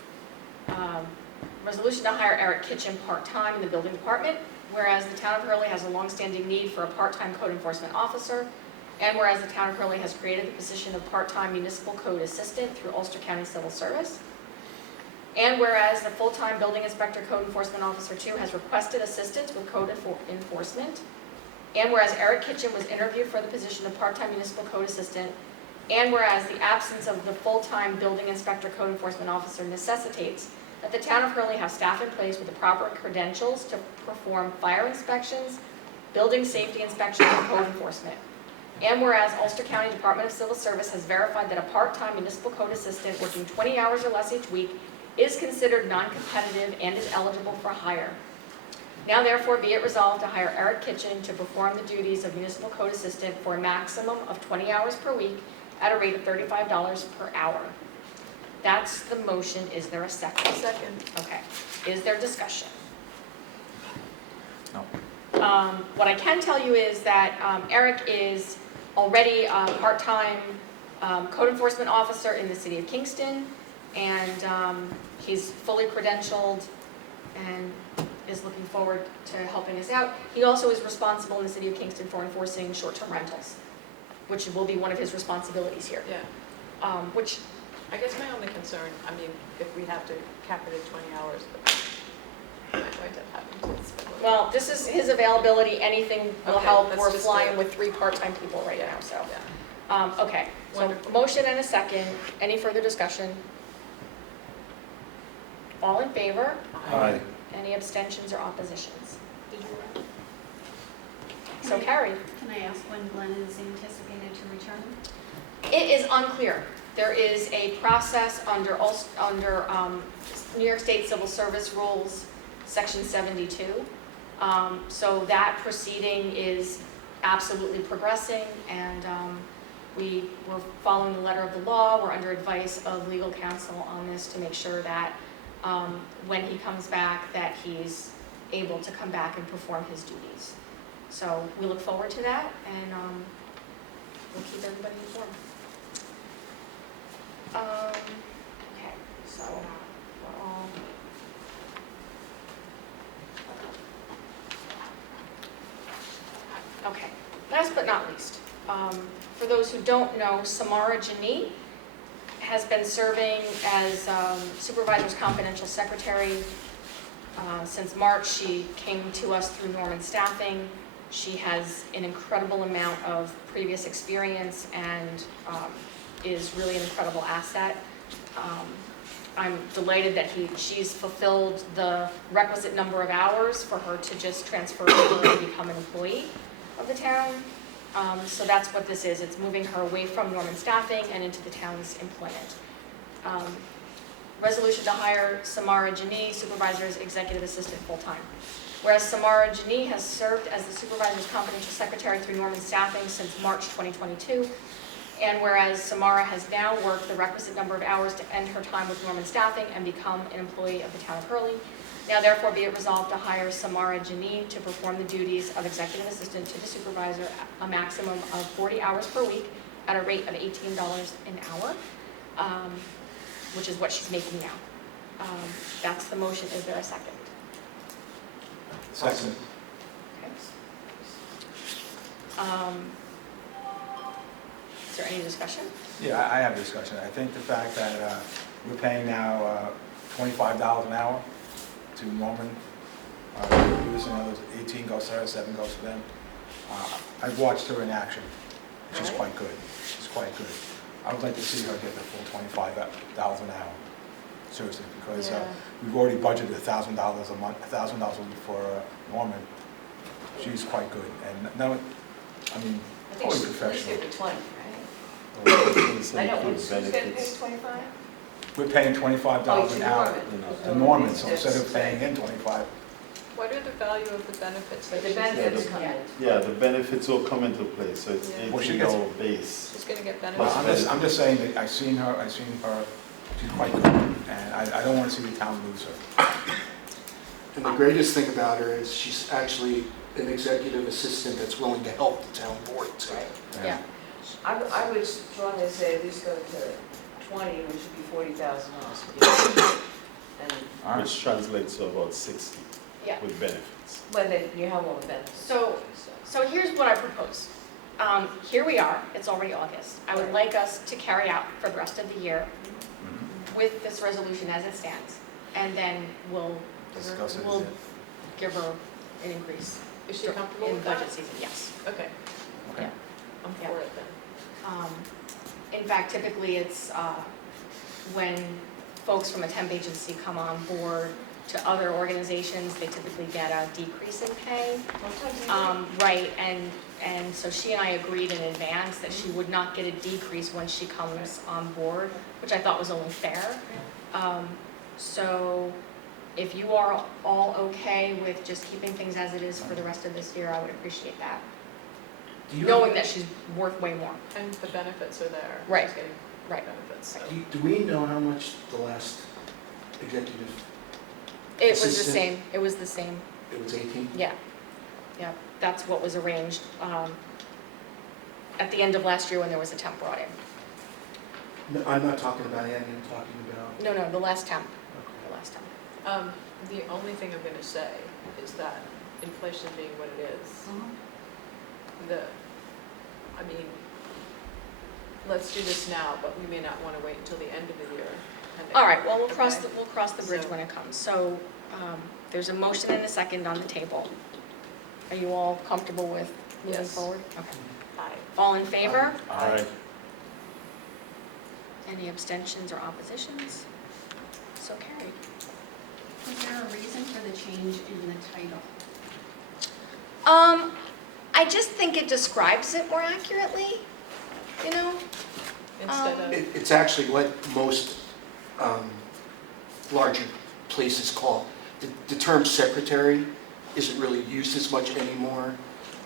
Resolution to hire Eric Kitchen part-time in the building department, whereas the town of Hurley has a longstanding need for a part-time code enforcement officer, and whereas the town of Hurley has created the position of part-time municipal code assistant through Ulster County Civil Service, and whereas the full-time building inspector code enforcement officer 2 has requested assistance with code enforcement, and whereas Eric Kitchen was interviewed for the position of part-time municipal code assistant, and whereas the absence of the full-time building inspector code enforcement officer necessitates that the town of Hurley have staff in place with the proper credentials to perform fire inspections, building safety inspections, and code enforcement. And whereas Ulster County Department of Civil Service has verified that a part-time municipal code assistant working 20 hours or less each week is considered non-competitive and is eligible for hire. Now therefore be it resolved to hire Eric Kitchen to perform the duties of municipal code assistant for a maximum of 20 hours per week at a rate of $35 per hour. That's the motion. Is there a second? Second. Okay. Is there discussion? No. What I can tell you is that Eric is already a part-time code enforcement officer in the city of Kingston, and he's fully credentialed and is looking forward to helping us out. He also is responsible in the city of Kingston for enforcing short-term rentals, which will be one of his responsibilities here. Yeah. Which, I guess my only concern, I mean, if we have to cap it at 20 hours, but I'm not going to happen to spend. well, this is his availability. Anything will Okay, help. that's We're just flying good. with 3 part-time people right now, so. Yeah. Okay, so Wonderful. motion and a second. Any further discussion? All in favor? Aye. Any abstentions or oppositions? So carried. Can I ask when Glenn is anticipated to return? It is unclear. There is a process under New York State Civil Service Rules, Section 72. So that proceeding is absolutely progressing, and we're following the letter of the law. We're under advice of legal counsel on this to make sure that when he comes back, that he's able to come back and perform his duties. So we look forward to that, and we'll keep everybody informed. Okay, so we're all. Okay, last but not least, for those who don't know, Samara Jani has been serving as Supervisor's Confidential Secretary since March. She came to us through Norman Staffing. She has an incredible amount of previous experience and is really an incredible asset. I'm delighted that she's fulfilled the requisite number of hours for her to just transfer over and become an employee of the town. So that's what this is. It's moving her away from Norman staffing and into the town's employment. Resolution to hire Samara Jani, supervisor's executive assistant, full-time. Whereas Samara Jani has served as the supervisor's confidential secretary through Norman staffing since March 2022, and whereas Samara has now worked the requisite number of hours to end her time with Norman staffing and become an employee of the town of Hurley, now therefore be it resolved to hire Samara Jani to perform the duties of executive assistant to the supervisor at a maximum of 40 hours per week at a rate of $18 an hour, which is what she's making now. That's the motion. Is there a second? Second. Okay. Is there any discussion? Yeah, I have a discussion. I think the fact that we're paying now $25 an hour to Norman, using those 18 goes to her, 7 goes to them. I've watched her in action. She's quite good. She's quite good. I would like to see her get the full $25 an hour. Seriously, because we've already budgeted $1,000 a month, $1,000 a week for Norman. She's quite good, and no, I mean, I think always she's at least professional. get the 20, This right? I know, includes who's getting paid benefits. 25? We're paying $25 an hour to Norman, so Yes. instead of paying in 25. What are the value of the benefits? But that the she's benefits getting? come in. Yeah, the benefits will come into play, so it's Yeah. Well, she $18 base. She's gonna get Well, benefits. I'm just saying that I've seen her, she's quite good, and I don't want to see the town lose her. And the greatest thing about her is she's actually an executive assistant that's willing to help the town board too. Yeah. I would strongly say at least go to 20, which would be $40,000. And All right. Which translates to about 60 Yeah. with benefits. when then you have all the benefits. So here's what I propose. Here we are, it's already August. I would like us to carry out for the rest of the year with this resolution as it stands, and then we'll Discuss it. give her an increase Is she comfortable in with that? budget season, yes. Okay, Okay. I'm Yeah. for it then. In fact, typically it's when folks from a temp agency come on board to other organizations, they typically get a decrease in pay. Right, and so she and I agreed in advance that she would not get a decrease when she comes on board, which I thought was only fair. So if you are all okay with just keeping things as it is for the rest of this year, I would appreciate that. Knowing that she's worth way more. And the benefits are there. Right, She's getting right. benefits, so. Do we know how much the last executive, It was the Assistant? same, it was the same, it was 18? yeah. Yeah, that's what was arranged at the end of last year when there was a temp brought in. No, I'm not talking about Annie, I'm talking about. No, the last temp, the last temp. The only thing I'm gonna say is that inflation being what it is, I mean, let's do this now, but we may not wanna wait until the end of the year. All right, well, we'll cross Okay. the bridge So- when it comes. So there's a motion and a second on the table. Are you all comfortable with moving Yes. forward? Okay. Aye. All in favor? All right. Any abstentions or oppositions? So carried. Was there a reason for the change in the title? I just think it describes it more accurately, you know? Instead of, It's actually what most larger places call. The term secretary isn't really used as much anymore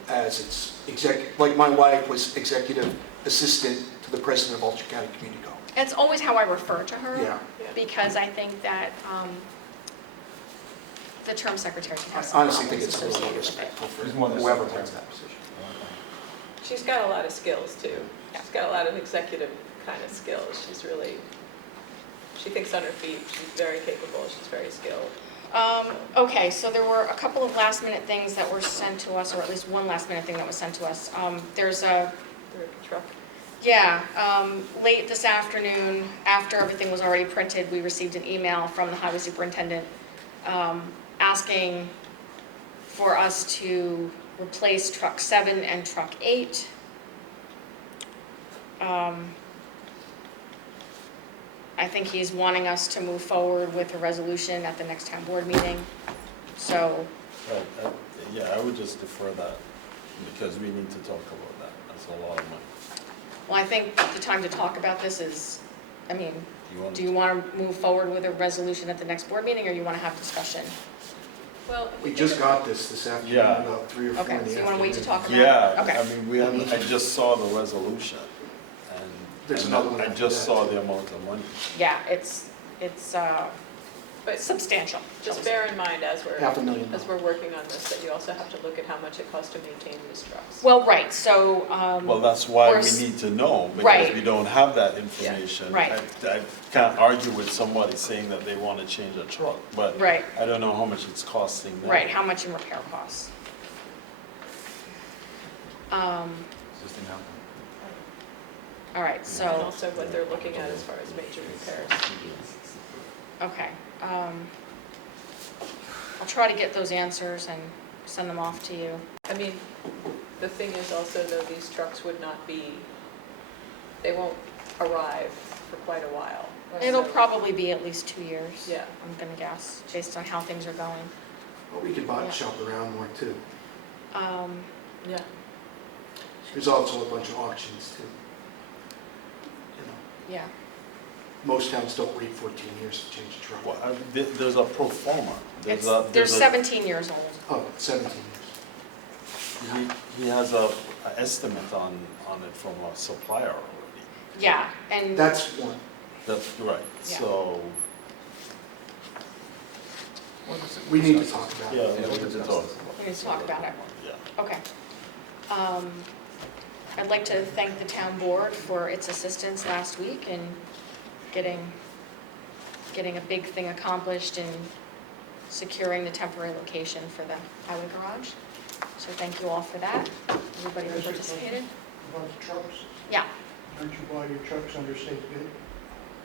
as it's like my wife was executive assistant to the president of Ulster County Community College. It's always how I refer to her. Yeah. Because I think that the term secretary can I have some honestly think problems it's a little more associated with it. respectful for It's more than whoever secretary. holds that position. she's got a lot of skills too. She's got a lot of executive kind of skills. She thinks on her feet. She's very capable. She's very skilled. Okay, so there were a couple of last minute things that were sent to us, or at least one last minute thing that was sent to us. There's a, The truck. yeah, late this afternoon, after everything was already printed, we received an email from the highway superintendent asking for us to replace truck 7 and truck 8. I think he's wanting us to move forward with a resolution at the next town board meeting. So, Right, yeah, I would just defer that, because we need to talk about that. That's a lot of money. well, I think the time to talk about this is, I mean, want do you want to move forward with a resolution at the next board meeting, or you want to have discussion? Well, We just got this afternoon, Yeah. about 3 or 4 Okay, in the so you want to wait to afternoon. talk about it? Yeah, Okay. I mean, we haven't, I just saw the resolution, There's and another one I after just that, saw too. the amount of money. Yeah, it's but substantial. just bear in mind as $500,000. we're working on this, that you also have to look at how much it costs to maintain these trucks. Well, right, so, Well, that's why we Where's- need to know, because Right. we don't have that information. Right. I can't argue with somebody saying that they want to change a truck, but right, I don't know how much it's costing them. right, how much in repair costs? Existing house. All right, And so, also what they're looking at as far as major repairs. okay. I'll try to get those answers and send them off to you. I mean, the thing is also, though, these trucks would not be, they won't arrive for quite a while. It'll So- probably be at least 2 years. Yeah. I'm gonna guess, based on how things are going. Well, we could buy Yeah. and shop around more too. Yeah. There's also a bunch of auctions too. You know, Yeah, most towns don't wait 14 years to change a truck. Well, there's a pro forma. they're 17 years old. Oh, 17 years. He has a estimate on it from a supplier already. Yeah, and, That's one. That's right, Yeah. so, We need to talk about yeah, it. we need to talk. we need to talk about it. Yeah. Okay. I'd like to thank the town board for its assistance last week in getting a big thing accomplished and securing the temporary location for the highway garage. So thank you all for that, everybody who participated. About the trucks, Yeah, don't you buy your trucks under state bid?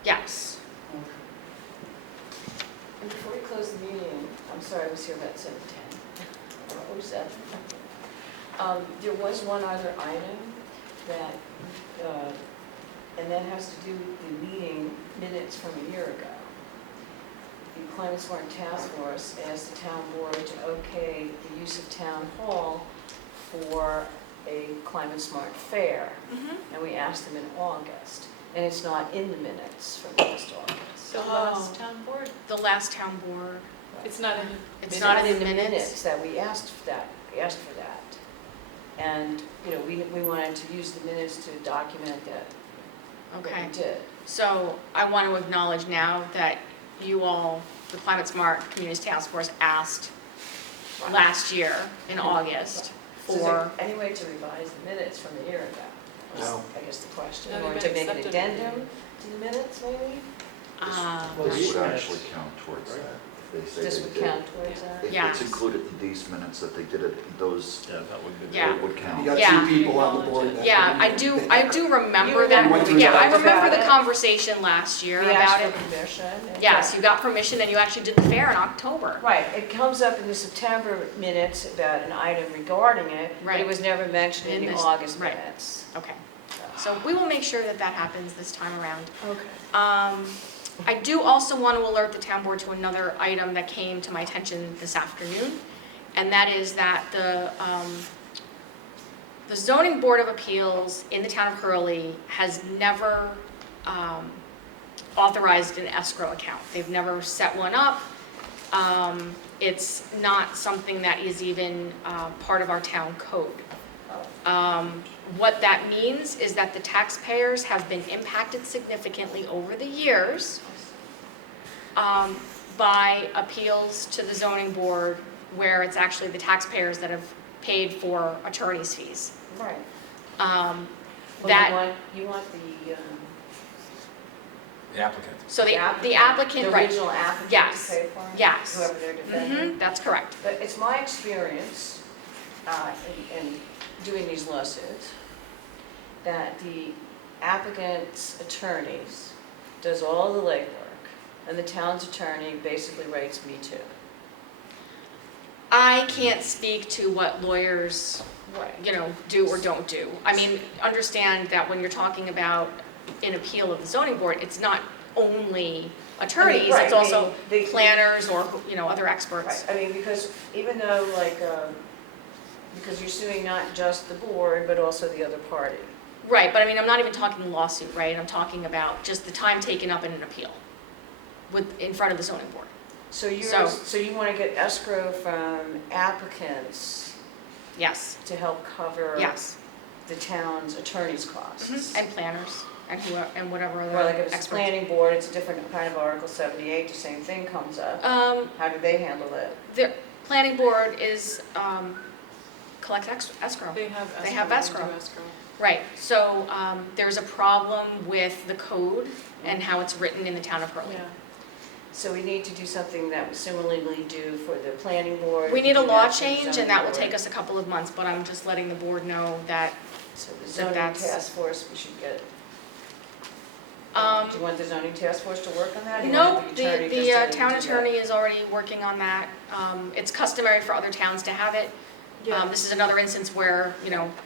yes. And before we close the meeting, I'm sorry, I was here about 7:10, or 07. There was one other item that, and that has to do with the meeting minutes from a year ago. The Climate Smart Task Force asked the town board to okay the use of town hall for a Climate Smart fair, and we asked them in August, and it's not in the minutes from last August. So last town board, The last town board, it's not in. it's not in the minutes minutes. that we asked for that. And, you know, we wanted to use the minutes to document that, what Okay. we did. So I want to acknowledge now that you all, the Climate Smart Communities Task Force, asked last year in August So is for, there any way to revise the minutes from a year ago? Was, No. I guess the question, No, or they've to been make an accepted. addendum to the minutes, maybe? This would actually count towards that. They say This they would did. count towards that? If Yes. it's included in these minutes that they did it, those, Yeah, that would be. Yeah. it would You count. got Yeah. two people on the board. that- yeah, I do remember You that. remember Yeah, I we talked remember the about it. conversation last year We about asked it. for permission. and- Yes, you got permission and you actually did the fair in October. Right, it comes up in the September minutes about an item regarding it, but Right. it was never mentioned in In the this- August right. minutes. Okay, so we will make sure that that happens this time around. Okay. I do also want to alert the town board to another item that came to my attention this afternoon, and that is that the zoning board of appeals in the town of Hurley has never authorized an escrow account. They've never set one up. It's not something that is even part of our town code. What that means is that the taxpayers have been impacted significantly over the years by appeals to the zoning board where it's actually the taxpayers that have paid for attorney's fees. Right. That- Well, you want The applicant. So the the applicant, the right, original applicant to Yes. pay for it? Yes. Whoever they're defending? That's correct. But it's my experience in doing these lawsuits that the applicant's attorneys does all the legwork, and the town's attorney basically writes me too. I can't speak to what lawyers, Right. do or don't do. I mean, understand that when you're talking about an appeal of the zoning board, it's not only attorneys, right, it's I also mean, the- planners or, other experts. Right, I mean, because even though like, because you're suing not just the board, but also the other party. Right, but I mean, I'm not even talking lawsuit, right? I'm talking about just the time taken up in an appeal in front of the zoning board. So So- so you want to get escrow from applicants Yes, to help cover yes. the town's attorney's costs? And planners and whatever other Or like if it's a experts. planning board, it's a different kind of Article 78, the same thing comes up. How do they handle it? The planning board is, collects escrow. They have escrow. They have do escrow. Right, so there's a problem with the code and how it's written in the town of Hurley. Yeah. So we need to do something that we similarly do for the planning board. We need a do law that for the change, zoning and that will board. take us a couple of months, but I'm just letting the board know that, So the zoning that's- task force, we should get, um, do you want the zoning task force to work on that? Or you no, want the attorney just to town do that? attorney is already working on that. It's customary for other towns to have it. Yeah. This is another instance where,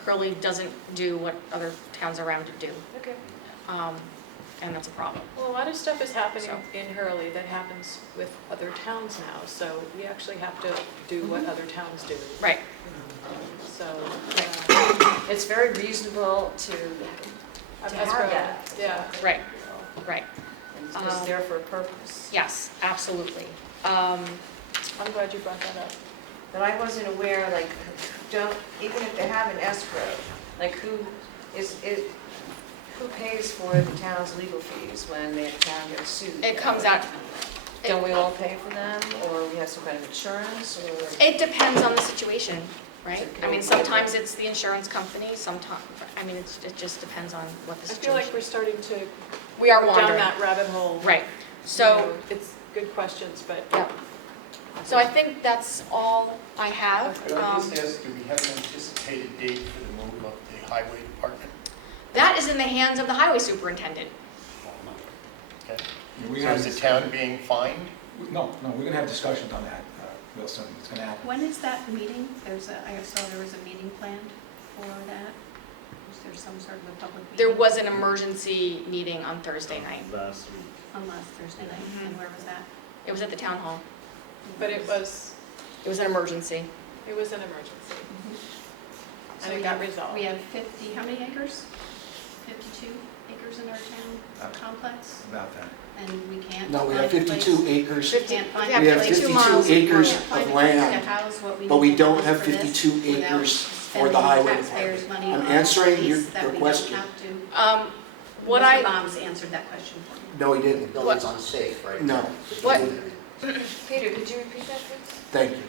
Hurley doesn't do what other towns around it do, Okay. and that's a problem. Well, a lot of stuff is happening So- in Hurley that happens with other towns now, so we actually have to do what other towns do. Right, So, It's very reasonable to escrow, have that. yeah. right, right. And it's there for a purpose. Yes, absolutely. I'm glad you brought that up. But I wasn't aware, like, even if they have an escrow, like who pays for the town's legal fees when the town gets sued? It comes out, Don't we all pay for them, or we have some kind of insurance, or? it depends on the situation, right? So I mean, sometimes it's the insurance company, sometimes, it just depends on what the I feel like situation. we're starting to We are go down wandering, that rabbit hole. right. So, It's good questions, but yeah. So I think that's all I have. Could I just ask, do we have an anticipated date for the move of the highway department? That is in the hands of the highway superintendent. Okay. We So have- is the town being fined? No, we're gonna have discussions on that real soon. It's gonna happen. When is that meeting? I saw there was a meeting planned for that. Was there some sort of a public meeting? There was an emergency meeting on Thursday night. Last week. On last Thursday night, Mhm. and where was that? It was at the town hall. but it was It was an emergency. an emergency, So and it we got have- resolved. We have 50, how many acres? 52 acres in our town complex, About that. and we can't. No, we have find a place- 52 acres, We can't find We a we have place- 52 miles. acres can't find of a place to land, house what we but need we to don't house have for this 52 without acres for spending the highway taxpayers' department. money I'm on answering a your lease that we don't question. have to. What Mr. I, Bombs answered that question for me. No, he The didn't. building's unsafe, right? No. What- Peter, could you repeat that, please? Thank you.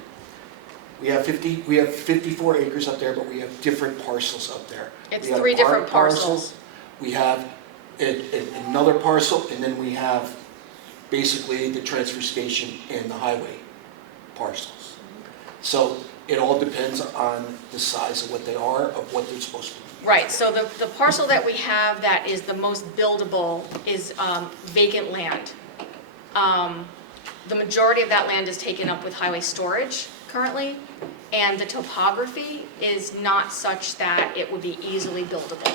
We have 54 acres up there, but we have different parcels up there. it's We have 3 different park parcels, parcels. We have another parcel, and then we have basically the transfer station and the highway parcels. So it all depends on the size of what they are, of what they're supposed to be. Right, so the parcel that we have that is the most buildable is vacant land. The majority of that land is taken up with highway storage currently, and the topography is not such that it would be easily buildable.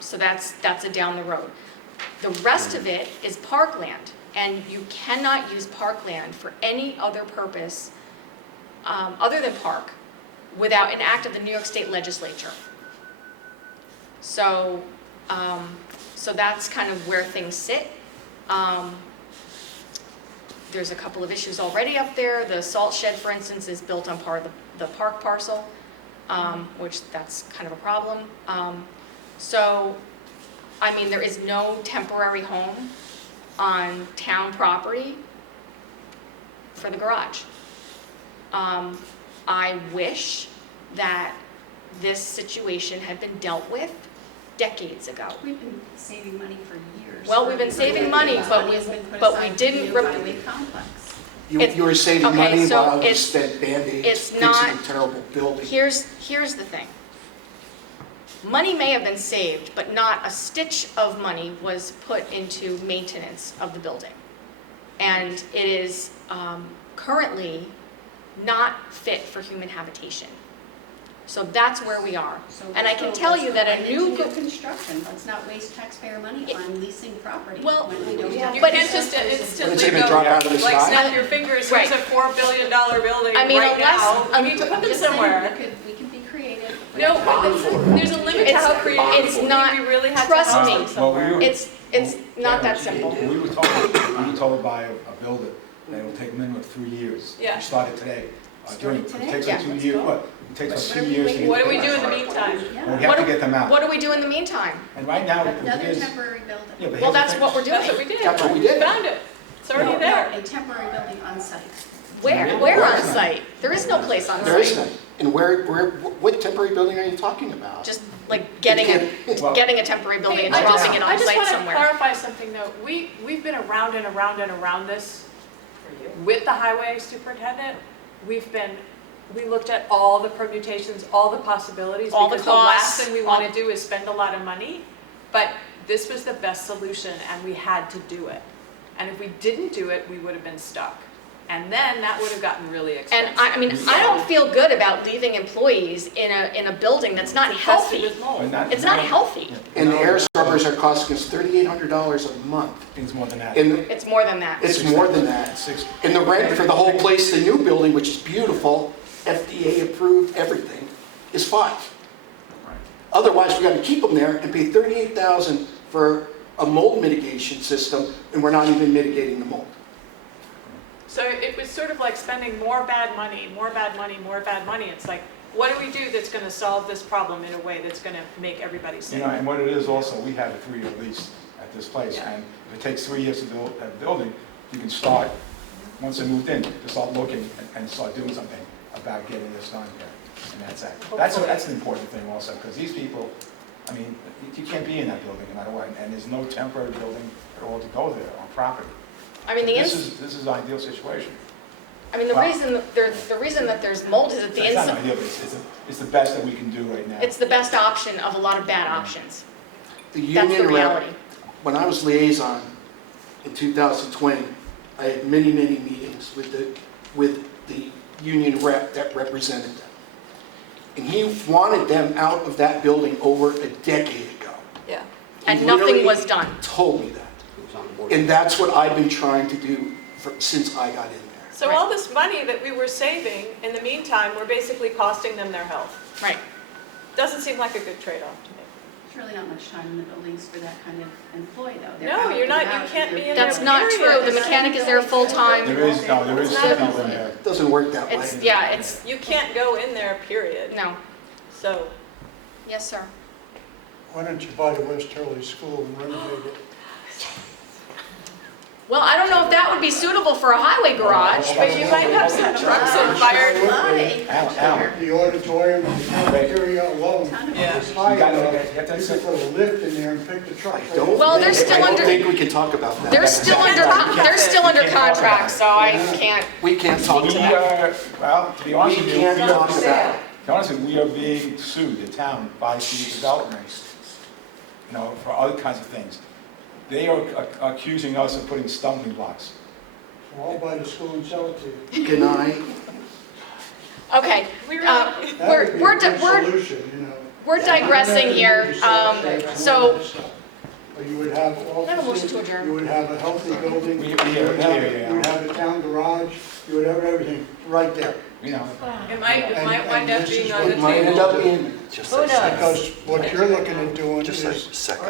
So that's a down the road. The rest of it is parkland, and you cannot use parkland for any other purpose other than park without an act of the New York State Legislature. So, so that's kind of where things sit. There's a couple of issues already up there. The salt shed, for instance, is built on part of the park parcel, which that's kind of a problem. So, I mean, there is no temporary home on town property for the garage. I wish that this situation had been dealt with decades ago. We've been saving money for years. Well, we've been saving money, but we- Money's been put but we aside didn't for the rep- highway complex. You were saving okay, money so while I was it's- spent Band-Aids it's fixing not- a terrible building. Here's the thing. Money may have been saved, but not a stitch of money was put into maintenance of the building. And it is currently not fit for human habitation. So that's where we are. So And I can let's tell go you that a right into new, construction, let's not waste taxpayer money on leasing property. Well, when we don't have You But can't it's- just instantly It's gonna go, drop out of the like sky. snap your fingers, Right. here's a $4 billion building I mean, right now. unless- We need to put them Just saying, somewhere. we can be creative. No, but there's a limit to how creative it's we not- really have to trust house me. them somewhere. it's not that simple. We were told by a builder that it will take a minimum of 3 years. Yeah. We started today. Started today? It takes Yeah. us 2 years, what? It takes us What 2 are we years to waiting get. What do we the do in the plans. meantime? Yeah. Well, we have to get them out. What do we do in the meantime? And right now, the thing Another is, temporary building. yeah, but Well, here's the that's thing. what we're doing. That's what we did. That's what we did. Found it. It's already No, there. a temporary building on site. Where on site? There is no place on There is site. none. And what temporary building are you talking about? Just like getting Well- a temporary building and Hey, building it on I just site want to somewhere. clarify something though. We've been around and around and around this with the highway superintendent. We looked at all the permutations, all the possibilities. All the because last costs, thing we want to do is spend a lot of money. But this was the best solution and we had to do it. And if we didn't do it, we would have been stuck. And then that would have gotten really expensive. And I mean, I don't feel good about leaving employees in a building that's not Infested healthy. with mold. It's not healthy. And the air scrubbers are costing us $3,800 a month. Things more than that. And It's more than that. it's more than that. And the rent for the whole place, the new building, which is beautiful, FDA approved, everything, is $5,000. Otherwise, we gotta keep them there and pay $38,000 for a mold mitigation system, and we're not even mitigating the mold. So it was sort of like spending more bad money, more bad money, more bad money. It's like, what do we do that's going to solve this problem in a way that's going to make everybody You safe? know, and what it is also, we have a 3-year lease at this place, Yeah. and if it takes 3 years to build a building, you can start, once they moved in, to start looking and start doing something about getting this done here. And that's it. That's an important thing also, because these people, I mean, you can't be in that building no matter what, and there's no temporary building at all to go there on property. I mean, This is an ideal situation. the Wow. reason that there's mold is that the It's not inside, ideal, but it's the best that we can do right now. it's the best option of a lot of bad options. The That's the union rep, reality. when I was liaison in 2020, I had many, many meetings with the union rep that represented them. And he wanted them out of that building over a decade ago. Yeah. And He nothing literally was done. told me that. It was on the board. And that's what I've been trying to do since I got in there. So all this money that we were saving, in the meantime, we're basically costing them their health. Right. Doesn't seem like a good trade-off to me. There's really not much time in the buildings for that kind of employee, though. They're No, out you're not- and you about, can't they're- be in That's there, not period. true. The mechanic is there full-time. There is no It's not people in there. It doesn't work that way. It's, You can't go in there, period. no. So, Yes, sir. Why don't you buy the West Hurley School and renovate it? Well, I don't know if that would be suitable for a highway garage. but you might have some trucks and fire. Al. The auditorium, the cafeteria alone. Yeah. is high You got enough. that You could put a lift in there and pick the truck. I don't Well, they're think- still I don't under- think we can talk about that. They're still under, they're still under contract, so I can't. We can't talk We to that. are, well, to be honest We with you, can't we talk are, about it. to be honest with you, we are being sued, the town, by the development, you know, for other kinds of things. They are accusing us of putting stumbling blocks. I'll buy the school and sell it to you. Can I? Okay, We really- That would be a good solution, you know. we're digressing here. So, But you would have I have a motion offices, to adjourn. you would have a healthy building, We- you we- would yeah. have a town garage, you would have everything right there. You know, It might And wind up this being is on what the It might end table. up being, Who knows? Because what you're looking at doing Just a is second.